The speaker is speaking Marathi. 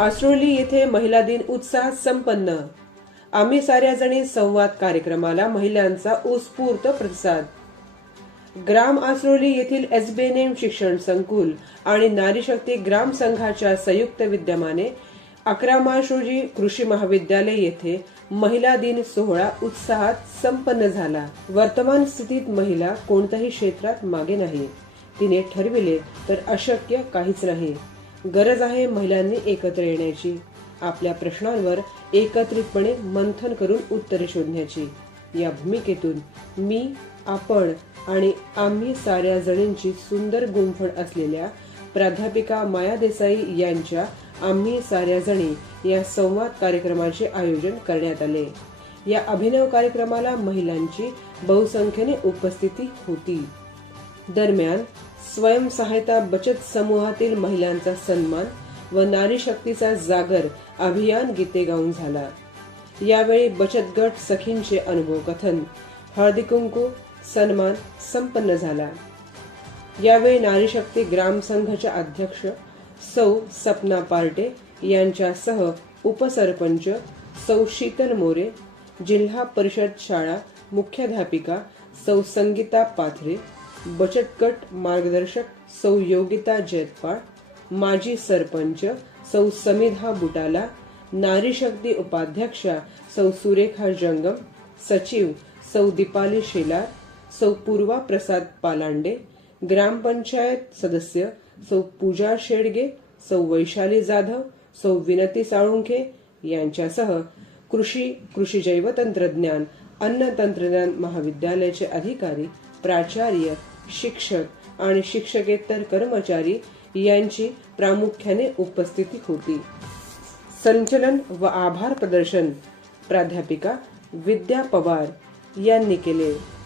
आसरोली येथे महिला दिन उत्साहात संपन्न. आम्ही साऱ्या जणी संवाद कार्यक्रमाला महिलांचा उत्स्फूर्त प्रतिसाद. ग्राम आसरोली येथील एसबीएनएम शिक्षण संकुल आणि नारी शक्ती ग्राम संघाच्या संयुक्त विद्यमाने 11 मार्च रोजी कृषी महाविद्यालय येथे महिला दिन सोहळा उत्साहात संपन्न झाला. वर्तमान स्थितीत महिला कोणत्याही क्षेत्रात मागे नाही. तिने ठरविले तर अशक्य काहीच नाही. गरज आहे महिलांनी एकत्र येण्याची, आपल्या प्रश्नांवर एकत्रितपणे मंथन करून उत्तरे शोधण्याची. या भूमिकेतून मी, आपण आणि आम्ही साऱ्या जणींची सुंदर गुंफण असलेल्या प्राध्यापिका माया देसाई यांच्या आम्ही साऱ्या जणी या संवाद कार्यक्रमाचे आयोजन करण्यात आले. या अभिनव कार्यक्रमाला महिलांची बहुसंख्येने उपस्थिती होती. दरम्यान स्वयंसहायता बचत समूहातील महिलांचा सन्मान व नारी शक्तीचा जागर अभियान गीते गाऊन झाला. यावेळी बचत गट सखींचे अनुभव कथन, हळदी कुंकू सन्मान संपन्न झाला. यावेळी नारी शक्ती ग्राम संघाच्या अध्यक्ष सौ सपना पार्टे यांच्यासह उपसरपंच सौ शीतल मोरे, जिल्हा परिषद शाळा मुख्याध्यापिका सौ संगीता पाथरे, बचत गट मार्गदर्शक सौ योगिता जयपाळ, माजी सरपंच सौ समिधा बुटाला, नारी शक्ती उपाध्यक्षा सौ सुरेखा जंगम, सचिव सौ दीपाली शेलार, सौ पूर्वा प्रसाद पालांडे, ग्रामपंचायत सदस्य सौ पूजा शेडगे, सौ वैशाली जाधव, सौ विनती साळुंखे यांच्यासह कृषी जैव तंत्रज्ञान अन्न तंत्रज्ञान महाविद्यालयाचे अधिकारी, प्राचार्य, शिक्षक आणि शिक्षकेतर कर्मचारी यांची प्रामुख्याने उपस्थिती होती. संचलन व आभार प्रदर्शन प्राध्यापिका विद्या पवार यांनी केले.